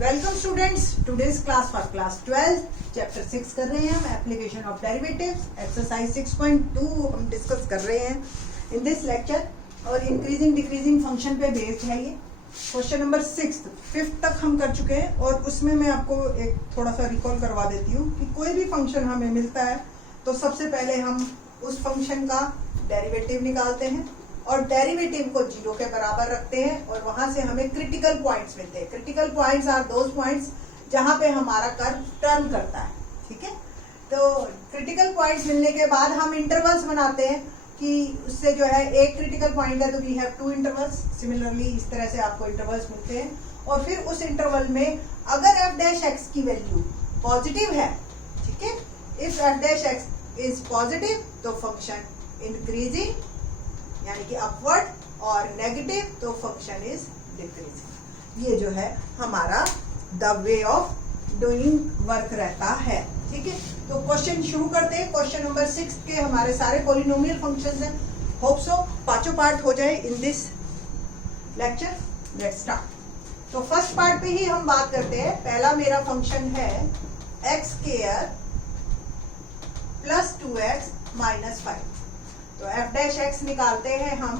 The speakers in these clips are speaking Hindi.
Welcome students, today's class for class 12 chapter 6 कर रहे हैं हम, एप्लीकेशन ऑफ डेरिवेटिव्स, एक्सरसाइज 6.2 हम डिस्कस कर रहे हैं इन दिस लेक्चर। और इंक्रीजिंग डिक्रीजिंग फंक्शन पे बेस्ड है ये। क्वेश्चन नंबर 5 तक हम कर चुके हैं और उसमें मैं आपको एक थोड़ा सा रिकॉल करवा देती हूँ कि कोई भी फंक्शन हमें मिलता है तो सबसे पहले हम उस फंक्शन का डेरिवेटिव निकालते हैं और डेरिवेटिव को 0 के बराबर रखते हैं और वहां से हमें क्रिटिकल पॉइंट्स मिलते हैं। Critical points are those points जहां पे हमारा कर्व टर्न करता है। ठीक है, तो क्रिटिकल पॉइंट्स मिलने के बाद हम इंटरवल्स बनाते हैं कि उससे जो है एक क्रिटिकल पॉइंट है तो वी हैव 2 इंटरवल्स। सिमिलरली इस तरह से आपको इंटरवल्स मिलते हैं और फिर उस इंटरवल में अगर f डैश x की वैल्यू पॉजिटिव है, ठीक है, if f dash x is positive तो फंक्शन इंक्रीजिंग यानी कि अपवर्ड और नेगेटिव तो फंक्शन इज डिक्रीजिंग। ये जो है हमारा the way of doing work रहता है। ठीक है, तो क्वेश्चन शुरू करते हैं। क्वेश्चन नंबर 6 के हमारे सारे पॉलिनोमियल फंक्शंस हैं। होप सो पांचों पार्ट हो जाए in this lecture. Let's start. तो फर्स्ट पार्ट पे ही हम बात करते हैं। पहला मेरा फंक्शन है x square plus 2x minus 5। तो f डैश x निकालते हैं हम,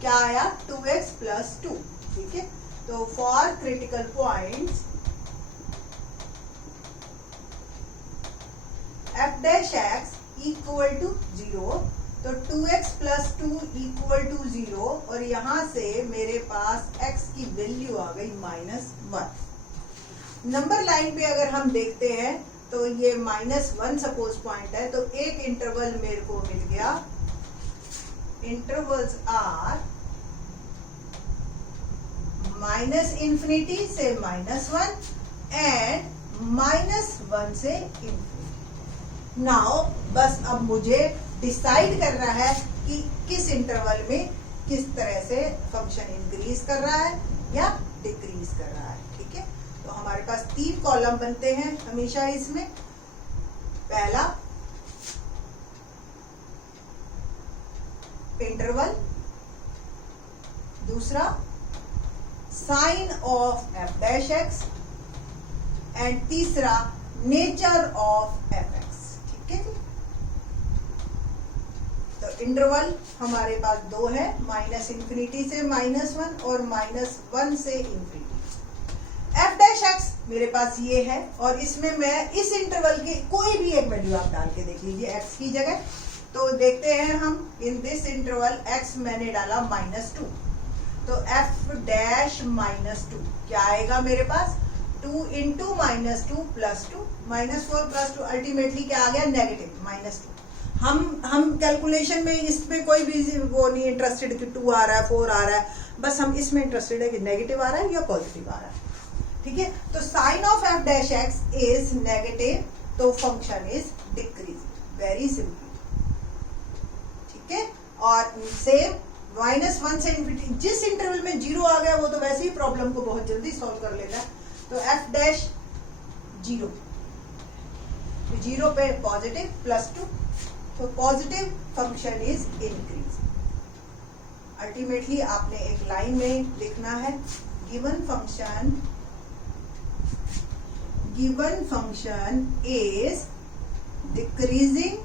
क्या आया 2x प्लस 2। ठीक है, तो for critical points f dash x equal to 0, तो 2x प्लस 2 इक्वल टू 0 और यहां से मेरे पास x की वैल्यू आ गई -1। नंबर लाइन पे अगर हम देखते हैं तो ये -1 सपोज पॉइंट है, तो एक इंटरवल मेरे को मिल गया। इंटरवल्स आर -∞ से -1 एंड -1 से ∞। नाउ बस अब मुझे डिसाइड करना है कि किस इंटरवल में किस तरह से फंक्शन इंक्रीज कर रहा है या डिक्रीज कर रहा है। ठीक है, तो हमारे पास 3 कॉलम बनते हैं हमेशा इसमें। पहला इंटरवल, दूसरा sign of f dash x and तीसरा नेचर ऑफ fx। ठीक है जी, तो इंटरवल हमारे पास 2 है, -∞ से -1 और -1 से ∞। f डैश x मेरे पास ये है और इसमें मैं इस इंटरवल की कोई भी एक वैल्यू आप डाल के देख लीजिए x की जगह। तो देखते हैं हम इन दिस इंटरवल x मैंने डाला -2, तो f डैश -2 क्या आएगा मेरे पास 2 इंटू -2 प्लस 2 -4 प्लस 2 अल्टीमेटली क्या आ गया नेगेटिव -2। हम कैलकुलेशन में इसमें कोई भी वो नहीं इंटरेस्टेड कि 2 आ रहा है 4 आ रहा है, बस हम इसमें इंटरेस्टेड है कि नेगेटिव आ रहा है या पॉजिटिव आ रहा है। ठीक है, तो sign of f dash x is negative तो function is decreasing. Very simple. ठीक है, और सेम -1 से ∞, जिस इंटरवल में 0 आ गया वो तो वैसे ही प्रॉब्लम को बहुत जल्दी सॉल्व कर लेता है। तो f डैश 0, तो 0 पे पॉजिटिव +2, तो positive function is increase. Ultimately आपने एक लाइन में लिखना है given function is decreasing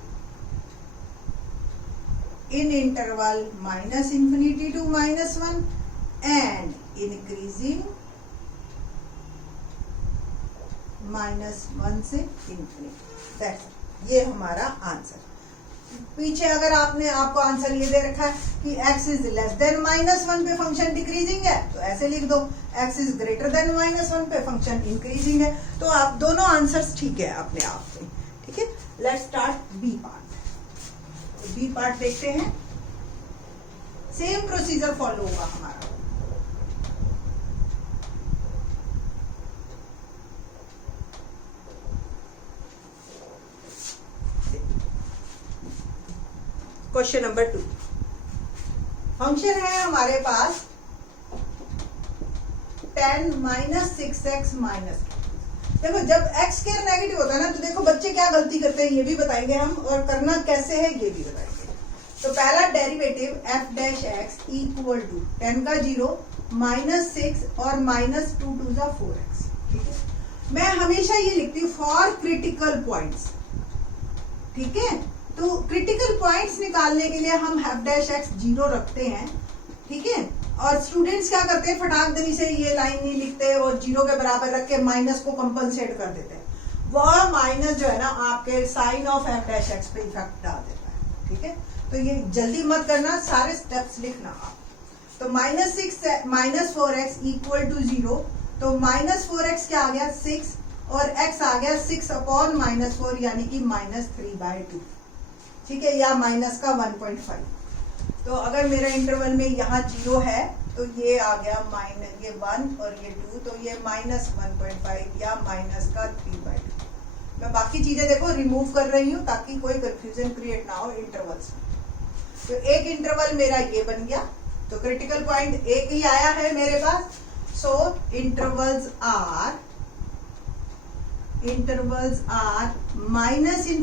in interval -∞ to -1 and increasing -1 से ∞। ये हमारा आंसर। पीछे अगर आपको आंसर ये दे रखा है कि x इज लेस देन -1 पे फंक्शन डिक्रीजिंग है तो ऐसे लिख दो, x इज ग्रेटर देन -1 पे फंक्शन इंक्रीजिंग है। तो आप दोनों आंसर्स ठीक है अपने आप में। ठीक है, let's start B part. B part देखते हैं, सेम प्रोसीजर फॉलो होगा हमारा। क्वेश्चन नंबर 2, फंक्शन है हमारे पास 10 -6x -2। देखो जब x स्क्वायर नेगेटिव होता है ना, तो देखो बच्चे क्या गलती करते हैं ये भी बताएंगे हम, और करना कैसे है ये भी बताएंगे। तो पहला derivative f dash x equal to 10 का 0 -6 और -2 2 4x। ठीक है, मैं हमेशा ये लिखती हूँ फॉर क्रिटिकल पॉइंट्स, ठीक है। तो क्रिटिकल पॉइंट्स निकालने के लिए हम f डैश x 0 रखते हैं, ठीक है। और स्टूडेंट्स क्या करते हैं, फटाक दरी से ये लाइन नहीं लिखते और 0 के बराबर रख के माइनस को कंपनसेट कर देते हैं। वह माइनस जो है ना आपके sign of f dash x पे इफेक्ट डाल देता है, ठीक है। तो ये जल्दी मत करना, सारे स्टेप्स लिखना आप। तो -4x इक्वल टू 0, तो -4x क्या आ गया 6 और x आ गया 6 अपॉन -4 यानी कि -3/2, ठीक है, या माइनस का 1.5। तो अगर मेरा इंटरवल में यहाँ 0 है तो ये आ गया माइनस, ये 1 और ये 2, तो ये -1.5 या माइनस का 3/2। मैं बाकी चीजें देखो रिमूव कर रही हूँ ताकि कोई कंफ्यूजन क्रिएट ना हो इंटरवल्स में। तो एक इंटरवल मेरा ये बन गया, तो क्रिटिकल पॉइंट एक ही आया है मेरे पास। सो इंटरवल्स आर -∞ से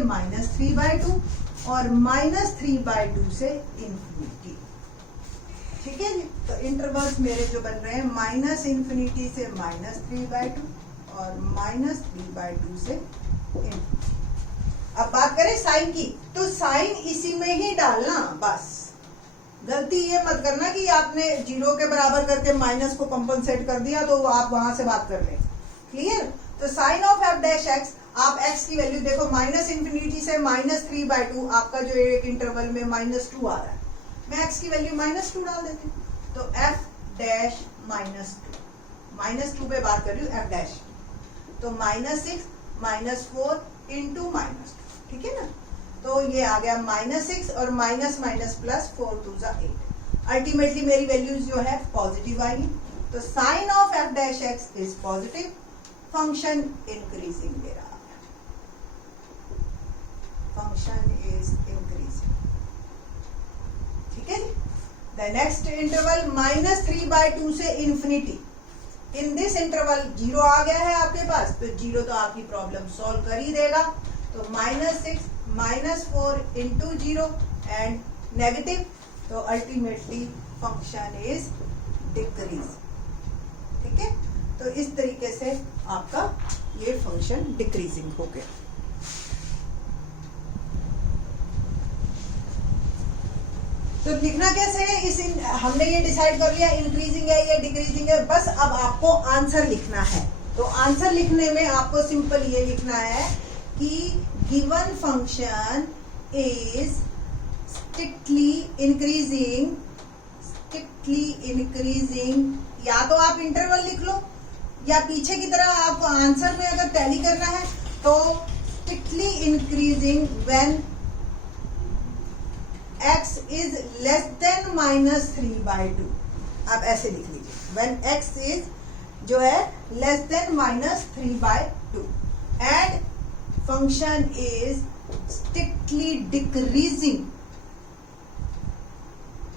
-3/2 और -3/2 से इन्फिनिटी, ठीक है जी। तो इंटरवल्स मेरे जो बन रहे हैं -∞ से -3/2 और -3/2 से इन्फिनिटी। अब बात करें साइन की, तो साइन इसी में ही डालना, बस गलती ये मत करना कि आपने 0 के बराबर करके माइनस को कंपनसेट कर दिया तो आप वहां से बात कर लें। क्लियर? तो sign of f dash x, आप x की वैल्यू देखो -∞ से -3/2, आपका जो एक इंटरवल में -2 आ रहा है, मैं x की वैल्यू -2 डाल देती हूँ। तो f डैश -2 पे बात कर रही हूँ f डैश, तो -6 -4 इंटू -2, ठीक है ना। तो ये आ गया -6 और माइनस प्लस 4 2 8। अल्टीमेटली मेरी वैल्यूज जो है पॉजिटिव आएगी। तो sign of f dash x is positive, function increasing मेरा आ गया, फंक्शन इज इंक्रीजिंग, ठीक है जी। द नेक्स्ट इंटरवल -3/2 से इन्फिनिटी। इन दिस इंटरवल 0 आ गया है आपके पास, तो 0 तो आपकी प्रॉब्लम सॉल्व कर ही देगा। तो -6 -4 इंटू 0 एंड नेगेटिव, तो अल्टीमेटली फंक्शन इज डिक्रीज, ठीक है। तो इस तरीके से आपका ये फंक्शन डिक्रीजिंग हो गया। तो लिखना कैसे है, हमने ये डिसाइड कर लिया इंक्रीजिंग है या डिक्रीजिंग है, बस अब आपको आंसर लिखना है। तो आंसर लिखने में आपको सिंपल ये लिखना है कि given function is strictly increasing, या तो आप इंटरवल लिख लो या पीछे की तरह आपको आंसर में अगर टैली करना है तो strictly increasing when x is less than -3/2। आप ऐसे लिख लीजिए, व्हेन x इज जो है less than -3/2 and function is strictly decreasing,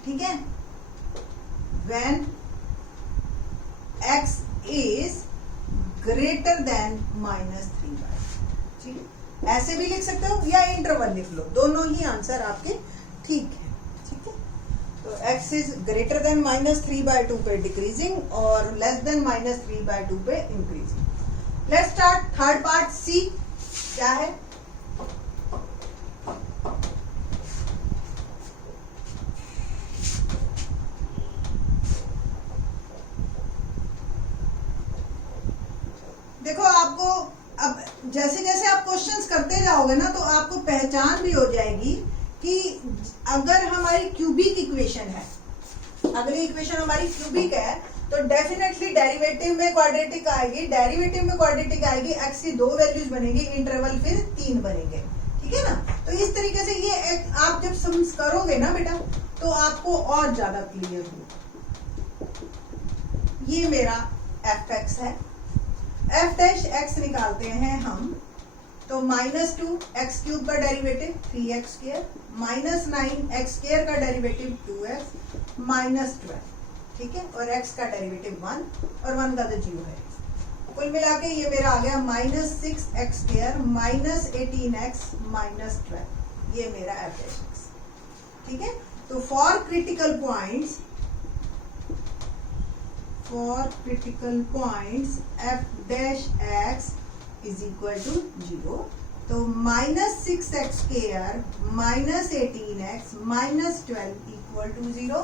ठीक है, when x is greater than -3/2, ठीक है। ऐसे भी लिख सकते हो या इंटरवल लिख लो, दोनों ही आंसर आपके ठीक है, ठीक है। तो x इज ग्रेटर देन -3/2 पे डिक्रीजिंग और लेस देन -3/2 पे increasing. Let's start third part, C क्या है। देखो आपको अब जैसे जैसे आप क्वेश्चंस करते जाओगे ना तो आपको पहचान भी हो जाएगी कि अगर हमारी क्यूबिक इक्वेशन है, अगली इक्वेशन हमारी क्यूबिक है, तो डेफिनेटली डेरिवेटिव में क्वाड्रेटिक आएगी, डेरिवेटिव में क्वाड्रेटिक आएगी, x की 2 वैल्यूज बनेगी, इंटरवल फिर 3 बनेंगे, ठीक है ना। तो इस तरीके से ये आप जब सम्स करोगे ना बेटा तो आपको और ज्यादा क्लियर हो। ये मेरा fx है, f डैश x निकालते हैं हम, तो -2x³ का डेरिवेटिव 3x², -9x² का डेरिवेटिव 2x, -12, ठीक है, और x का डेरिवेटिव 1 और 1 का तो 0 है। कुल मिला के ये मेरा आ गया -6x², -18x, -12, ये मेरा f डैश x, ठीक है। तो for critical points for critical points f dash x is equal to 0. तो -6x² minus 18x minus 12 equal to 0.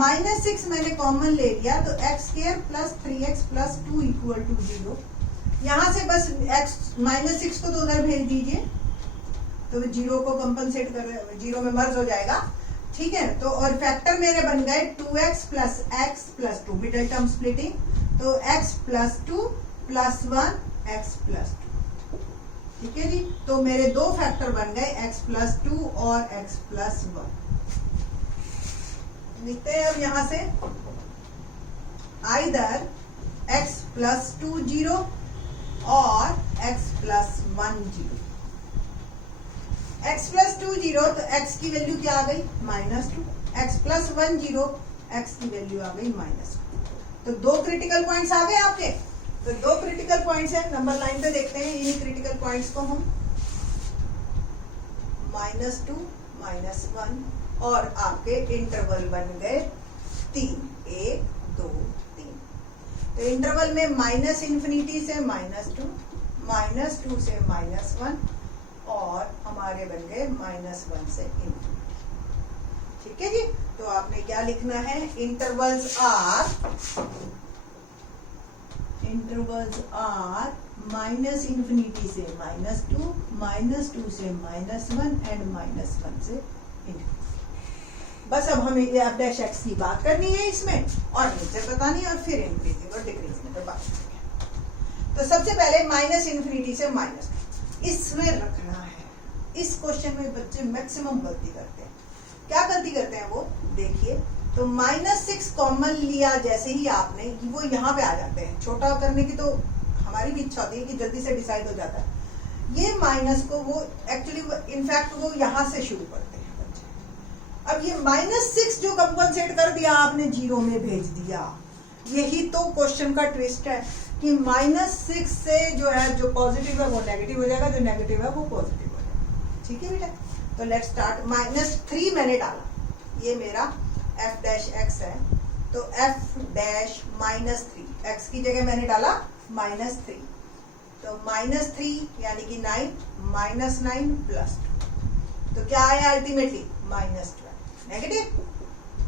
-6 मैंने कॉमन ले लिया तो x² plus 3x plus 2 equal to 0. यहाँ से बस x -6 को तो उधर भेज दीजिए तो 0 को कंपनसेट कर 0 में मर्ज हो जाएगा. ठीक है. तो और फैक्टर मेरे बन गए 2x plus x plus 2 middle term splitting. तो x plus 2 plus 1 x plus 2. ठीक है जी. तो मेरे दो फैक्टर बन गए x प्लस 2 और x प्लस 1. लिखते हैं अब यहां से आइदर x प्लस 2 0 और x प्लस 1 0. x प्लस 2 0 तो x की वैल्यू क्या आ गई -2. x प्लस 1 0 x की वैल्यू आ गई -2. तो दो क्रिटिकल पॉइंट्स आ गए आपके. तो दो क्रिटिकल पॉइंट्स हैं. नंबर लाइन पे देखते हैं इन्हीं क्रिटिकल पॉइंट्स को हम -2 -1 और आपके इंटरवल बन गए 3 1 2 3. तो इंटरवल में -∞ से -2 -2 से -1 और हमारे बन गए -1 से ∞. ठीक है जी. तो आपने क्या लिखना है इंटरवल्स आर -∞ से -2 -2 से -1 एंड -1 से ∞. बस अब हमें ये f डैश x की बात करनी है इसमें और नीचे बतानी है और फिर इंक्रीजिंग और डिक्रीजिंग पे बात करेंगे. तो सबसे पहले -∞ से -2 इसमें रखना है. इस क्वेश्चन में बच्चे मैक्सिमम गलती करते हैं. क्या गलती करते हैं वो देखिए. तो -6 कॉमन लिया जैसे ही आपने वो यहाँ पे आ जाते हैं. छोटा करने की तो हमारी भी इच्छा होती है कि जल्दी से डिसाइड हो जाता है. ये माइनस को वो एक्चुअली इनफैक्ट वो यहाँ से शुरू करते हैं बच्चे. अब ये -6 जो कंपनसेट कर दिया आपने 0 में भेज दिया. यही तो क्वेश्चन का ट्विस्ट है कि -6 से जो है जो पॉजिटिव है वो नेगेटिव हो जाएगा, जो नेगेटिव है वो पॉजिटिव हो जाएगा. ठीक है बेटा. तो लेट्स स्टार्ट. -3 मैंने डाला. ये मेरा f डैश x है. तो f डैश -3 x की जगह मैंने डाला -3. तो -3 यानी कि 9 -9 प्लस 2. तो क्या आया ultimately -12. Negative.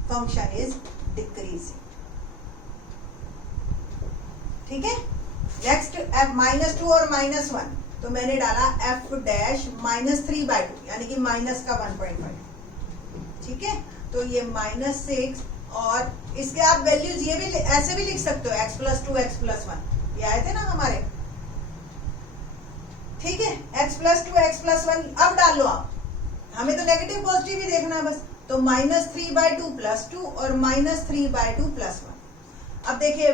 Function is decreasing. ठीक है. नेक्स्ट f -2 और -1. तो मैंने डाला f डैश -3/2 यानी कि माइनस का 1.5. ठीक है. तो ये -6 और इसके आप वैल्यूज ये भी ऐसे भी लिख सकते हो x प्लस 2 x प्लस 1. ये आए थे ना हमारे. ठीक है. x प्लस 2 x प्लस 1 अब डाल लो आप. हमें तो नेगेटिव पॉजिटिव ही देखना है बस. तो -3/2 प्लस 2 और -3/2 प्लस 1. अब देखिए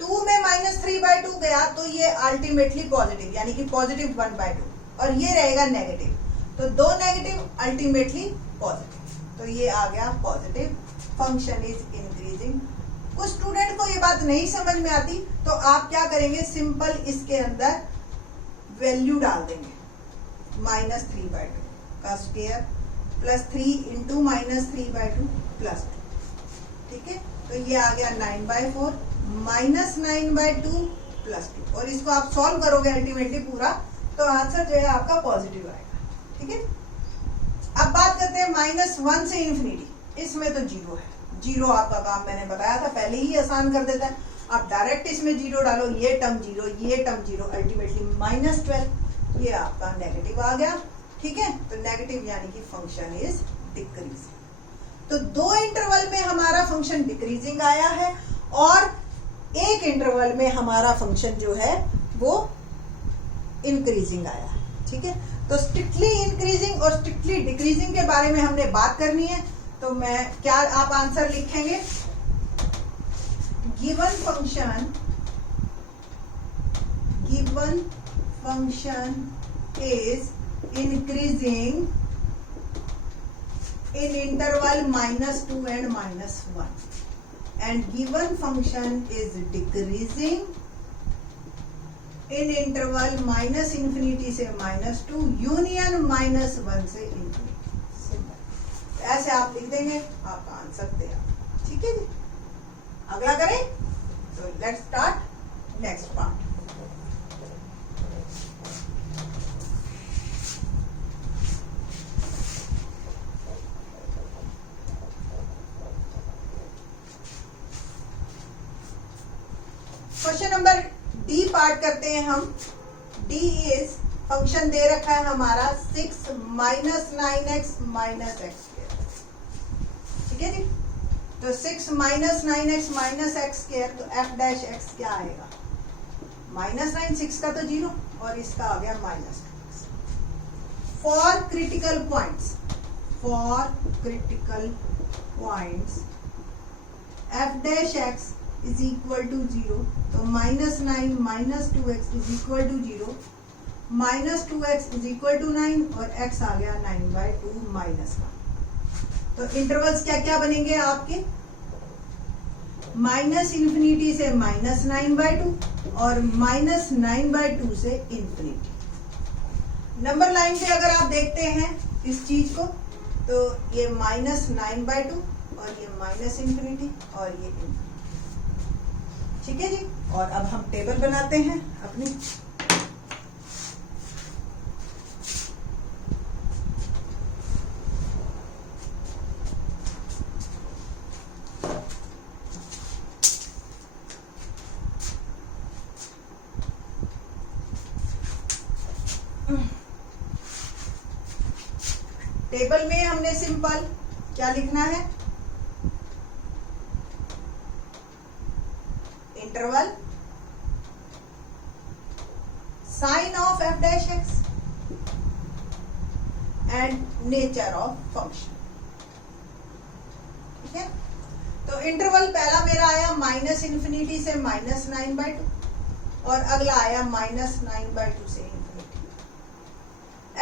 2 में -3/2 गया तो ये अल्टीमेटली पॉजिटिव यानी कि पॉजिटिव 1/2 और ये रहेगा नेगेटिव. तो दो नेगेटिव अल्टीमेटली पॉजिटिव. तो ये आ गया पॉजिटिव. Function is increasing. कुछ स्टूडेंट को ये बात नहीं समझ में आती तो आप क्या करेंगे सिंपल इसके अंदर वैल्यू डाल देंगे. -3/2 का स्क्वायर प्लस 3 इंटू -3/2 प्लस 2. ठीक है. तो ये आ गया 9/4 -9/2 प्लस 2 और इसको आप सॉल्व करोगे अल्टीमेटली पूरा तो आंसर जो है आपका पॉजिटिव आएगा. ठीक है. अब बात करते हैं -1 से ∞. इसमें तो 0 है. 0 आपका काम मैंने बताया था पहले ही आसान कर देता है. आप डायरेक्ट इसमें 0 डालो. ये टर्म 0 ये टर्म 0 अल्टीमेटली -12. ये आपका नेगेटिव आ गया. ठीक है. तो नेगेटिव यानी कि फंक्शन इज डिक्रीजिंग. तो दो इंटरवल में हमारा फंक्शन डिक्रीजिंग आया है और एक इंटरवल में हमारा फंक्शन जो है वो इंक्रीजिंग आया है. ठीक है. तो स्ट्रिक्टली इंक्रीजिंग और स्ट्रिक्टली डिक्रीजिंग के बारे में हमने बात करनी है. तो मैं क्या आप आंसर लिखेंगे. Given function is increasing in interval -2 and -1 and given function is decreasing in interval -∞ से -2 union -1 से ∞. सिंपल. ऐसे आप लिख देंगे आपका आंसर तैयार. ठीक है जी. अगला करें. So let's start next part. Question number D part करते हैं हम. डी इज फंक्शन दे रखा है हमारा 6 माइनस 9x माइनस एक्स. ठीक है जी. तो 6 minus 9x minus x square, तो f डैश x क्या आएगा? माइनस 9, 6 का तो 0 और इसका आ गया minus 2. For critical points, f dash x is equal to 0. तो minus 9 minus 2x is equal to 0, minus 2x is equal to 9 और x आ गया 9/2 माइनस 1. तो इंटरवल्स क्या क्या बनेंगे आपके? माइनस इन्फिनिटी से माइनस 9/2 और माइनस 9/2 से इन्फिनिटी. नंबर लाइन पे अगर आप देखते हैं इस चीज को, तो ये माइनस 9/2 और ये माइनस इन्फिनिटी और ये इन्फिनिटी. ठीक है जी. और अब हम टेबल बनाते हैं अपनी. टेबल में हमने सिंपल क्या लिखना है? Interval, sign of f dash x and nature of function. ठीक है. तो इंटरवल पहला मेरा आया माइनस इन्फिनिटी से माइनस 9/2 और अगला आया माइनस 9/2 से इन्फिनिटी.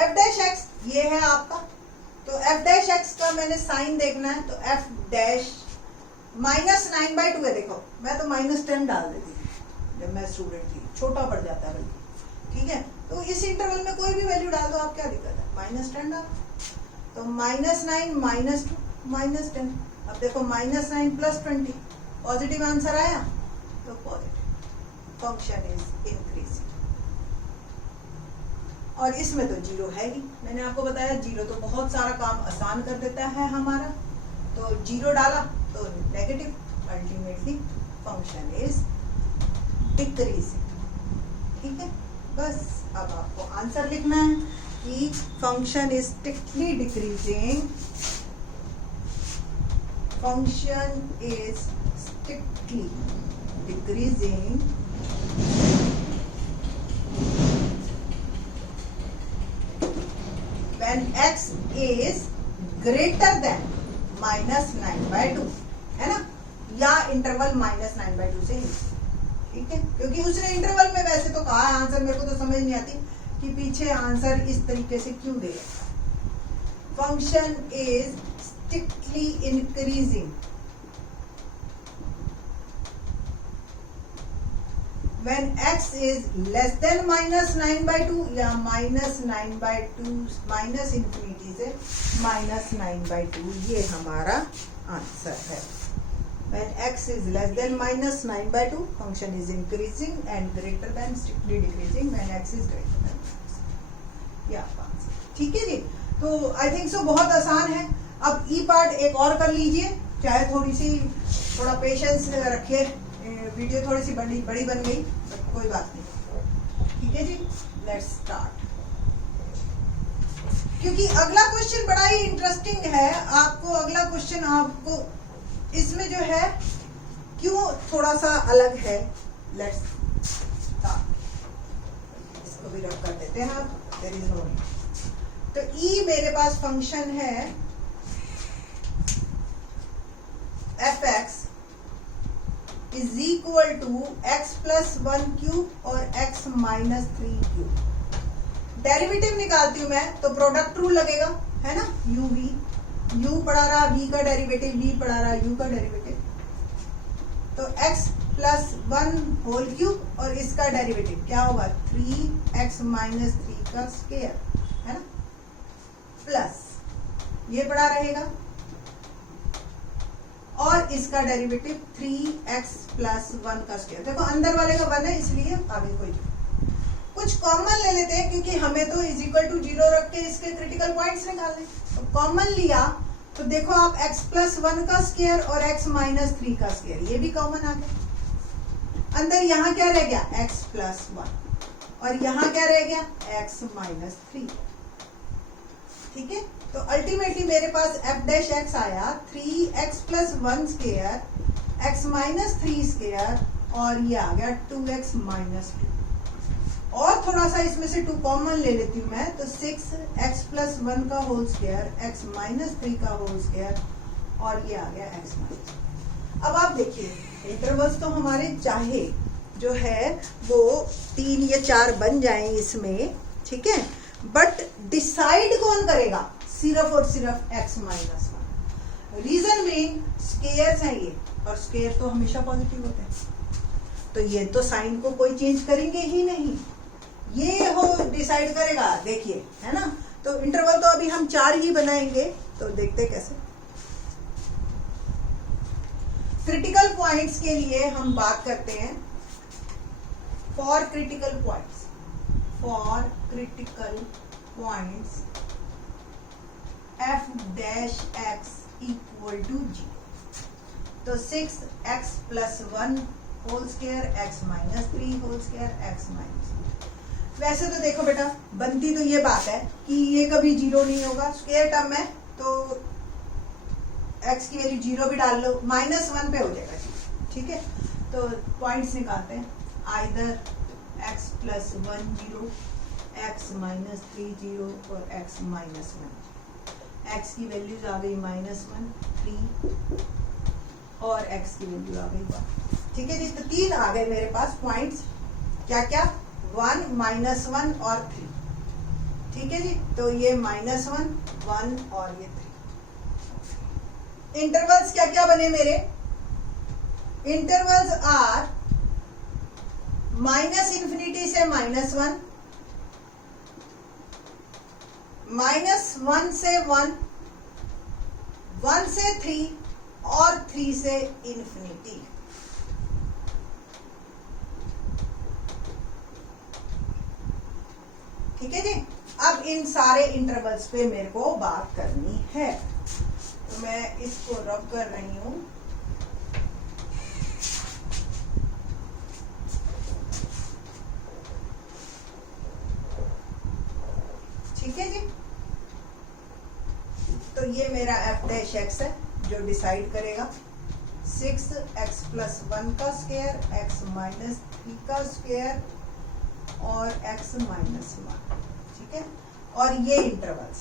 f डैश x ये है आपका. तो f डैश x का मैंने साइन देखना है. तो f डैश माइनस 9/2 है. देखो मैं तो माइनस 10 डाल देती थी जब मैं स्टूडेंट थी, छोटा पड़ जाता है बल्कि. ठीक है. तो इस इंटरवल में कोई भी वैल्यू डाल दो आप, क्या दिक्कत है? माइनस 10 डालो. तो माइनस 9 माइनस 2 माइनस 10. अब देखो माइनस 9 प्लस 20 पॉजिटिव आंसर आया, तो पॉजिटिव. Function is increasing. और इसमें तो 0 है ही. मैंने आपको बताया 0 तो बहुत सारा काम आसान कर देता है हमारा. तो 0 डाला तो negative. Ultimately function is decreasing. ठीक है. बस अब आपको आंसर लिखना है कि function is strictly decreasing. Function is strictly decreasing when x is greater than minus 9/2, है ना, या इंटरवल माइनस 9/2 से. ठीक है. क्योंकि उसने इंटरवल में वैसे तो कहा आंसर, मेरे को तो समझ नहीं आती कि पीछे आंसर इस तरीके से क्यों दे रहा. Function is strictly increasing when x is less than minus 9/2 या माइनस 9/2 माइनस इन्फिनिटी से माइनस 9/2. ये हमारा आंसर है. when x is less than minus 9/2 function is increasing and greater than strictly decreasing when x is greater than. ये आपका आंसर. ठीक है जी. तो आई थिंक सो बहुत आसान है. अब ई पार्ट एक और कर लीजिए, चाहे थोड़ा पेशेंस रखिए. वीडियो थोड़ी सी बड़ी बन गई, कोई बात नहीं. ठीक है जी. Let's start. क्योंकि अगला क्वेश्चन बड़ा ही इंटरेस्टिंग है. आपको अगला क्वेश्चन आपको इसमें जो है क्यों थोड़ा सा अलग है. Let's start. इसको भी रख कर देते हैं आप. There is no. तो ई मेरे पास फंक्शन है f x is equal to x plus 1 cube और x माइनस 3 क्यूब. डेरिवेटिव निकालती हूं मैं तो प्रोडक्ट रूल लगेगा, है ना. u v, u पढ़ा रहा v का डेरिवेटिव, v पढ़ा रहा u का डेरिवेटिव. तो x प्लस 1 होल क्यूब और इसका डेरिवेटिव क्या होगा? 3x माइनस 3 का स्क्वायर, है ना, प्लस ये पढ़ा रहेगा. और इसका डेरिवेटिव 3x प्लस 1 का स्क्वायर। देखो अंदर वाले का 1 है इसलिए आगे कोई कुछ कॉमन ले लेते हैं, क्योंकि हमें तो इज इक्वल टू 0 रख के इसके क्रिटिकल पॉइंट्स निकालने। तो कॉमन लिया तो देखो आप x प्लस 1 का स्क्वायर और x माइनस 3 का स्क्वायर, ये भी कॉमन आ गया। अंदर यहाँ क्या रह गया x प्लस 1 और यहाँ क्या रह गया x माइनस 3। ठीक है, तो अल्टीमेटली मेरे पास f डैश x आया 3x plus 1 square x minus 3 square और ये आ गया 2x माइनस 2। और थोड़ा सा इसमें से 2 कॉमन ले लेती हूँ मैं, तो 6x प्लस 1 का होल स्क्वायर x माइनस 3 का होल स्क्वायर और ये आ गया x माइनस। अब आप देखिए इंटरवल्स तो हमारे चाहे जो है वो 3 या 4 बन जाएं इसमें, ठीक है, बट डिसाइड कौन करेगा, सिर्फ और सिर्फ x minus 1। Reason being squares हैं ये, और स्क्वायर तो हमेशा पॉजिटिव होते हैं, तो ये तो साइन को कोई चेंज करेंगे ही नहीं, ये हो डिसाइड करेगा। देखिए है ना, तो इंटरवल तो अभी हम 4 ही बनाएंगे, तो देखते कैसे। क्रिटिकल पॉइंट्स के लिए हम बात करते हैं for critical points, for critical points f dash x equal to 0। तो 6x plus 1 whole square x minus 3 whole square x minus. वैसे तो देखो बेटा बनती तो ये बात है कि ये कभी 0 नहीं होगा, स्क्वायर टर्म है तो x की वैल्यू 0 भी डाल लो, -1 पे हो जाएगा, ठीक है। तो पॉइंट्स निकालते हैं, either x plus 1 0, x minus 3 0 और x माइनस 1। x की वैल्यूज आ गई -1 3 और x की वैल्यू आ गई 1। ठीक है जी, तो 3 आ गए मेरे पास पॉइंट्स, क्या क्या 1 -1 और 3। ठीक है जी, तो ये -1 1 और ये 3। इंटरवल्स क्या क्या बने मेरे, इंटरवल्स आर -∞ से -1, -1 से 1, 1 से 3 और 3 से इन्फिनिटी। ठीक है जी, अब इन सारे इंटरवल्स पे मेरे को बात करनी है, तो मैं इसको रब कर रही हूं। ठीक है जी, तो ये मेरा f डैश x है जो डिसाइड करेगा 6x प्लस 1 का स्क्वायर x माइनस 3 का स्क्वायर और x माइनस 1। ठीक है, और ये इंटरवल्स,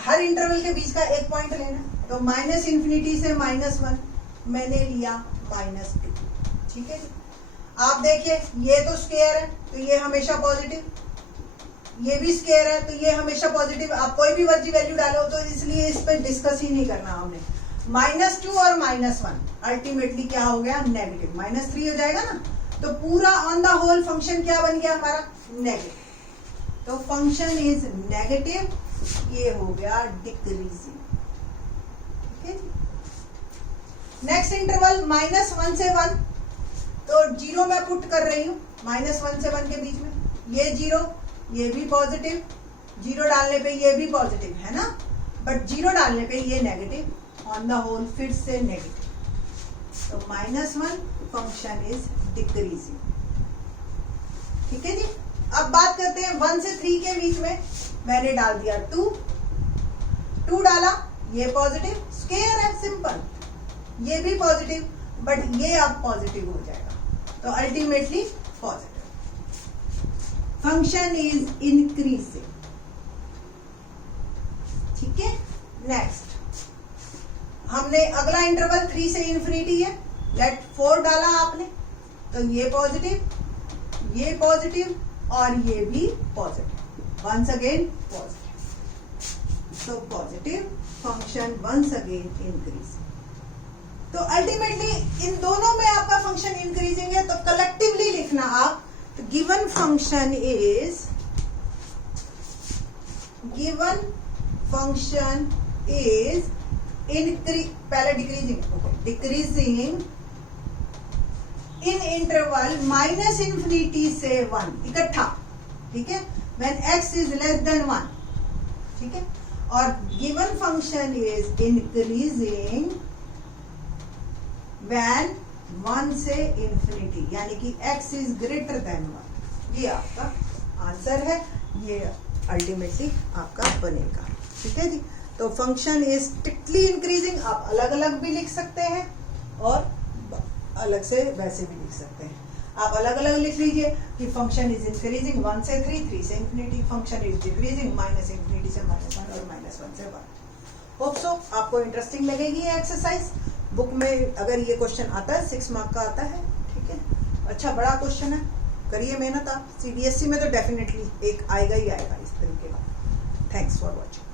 हर इंटरवल के बीच का एक पॉइंट लेना, तो -∞ से -1 मैंने लिया -2। ठीक है, आप देखिए ये तो स्क्वायर है तो ये हमेशा पॉजिटिव, ये भी स्क्वायर है तो ये हमेशा पॉजिटिव। आप कोई भी वर्जी वैल्यू डालो, तो इसलिए इस पर डिस्कस ही नहीं करना हमने। -2 और -1 अल्टीमेटली क्या हो गया, नेगेटिव, -3 हो जाएगा ना, तो पूरा ऑन द होल फंक्शन क्या बन गया हमारा, नेगेटिव। तो फंक्शन इज नेगेटिव, ये हो गया डिक्रीजिंग। ठीक है जी, नेक्स्ट इंटरवल -1 से 1, तो 0 मैं पुट कर रही हूँ -1 से 1 के बीच में, ये 0 ये भी पॉजिटिव, 0 डालने पे ये भी पॉजिटिव है ना, बट 0 डालने पे ये नेगेटिव, ऑन द होल फिर से नेगेटिव। तो -1 फंक्शन इज डिक्रीजिंग। ठीक है जी, अब बात करते हैं 1 से 3 के बीच में, मैंने डाल दिया 2 डाला, ये पॉजिटिव, स्क्वायर है सिंपल, ये भी पॉजिटिव, बट ये अब पॉजिटिव हो जाएगा, तो ultimately positive. Function is increasing. ठीक है, नेक्स्ट हमने अगला इंटरवल 3 से इन्फिनिटी है, लेट 4 डाला आपने, तो ये पॉजिटिव और ये भी पॉजिटिव, वंस अगेन पॉजिटिव, तो positive function once again increasing. तो अल्टीमेटली इन दोनों में आपका फंक्शन इंक्रीजिंग है, तो कलेक्टिवली लिखना आप, तो गिवन फंक्शन इज पहले decreasing, decreasing in interval minus infinity से 1 इकट्ठा, ठीक है, when x is less than 1, ठीक है, और given function is increasing when 1 से इन्फिनिटी, यानी कि x इज ग्रेटर देन 1। ये आपका आंसर है, ये अल्टीमेटली आपका बनेगा, ठीक है जी। तो फंक्शन इज स्ट्रिक्टली इंक्रीजिंग, आप अलग अलग भी लिख सकते हैं और अलग से वैसे भी लिख सकते हैं। आप अलग अलग लिख लीजिए कि फंक्शन इज इंक्रीजिंग 1 से 3, 3 से infinity, function is decreasing minus infinity से -1 और -1 से 1। होप सो आपको इंटरेस्टिंग लगेगी ये एक्सरसाइज। बुक में अगर ये क्वेश्चन आता है 6 मार्क का आता है, ठीक है, अच्छा बड़ा क्वेश्चन है, करिए मेहनत आप। CBSE में तो डेफिनेटली एक आएगा ही आएगा इस तरीके का। Thanks for watching.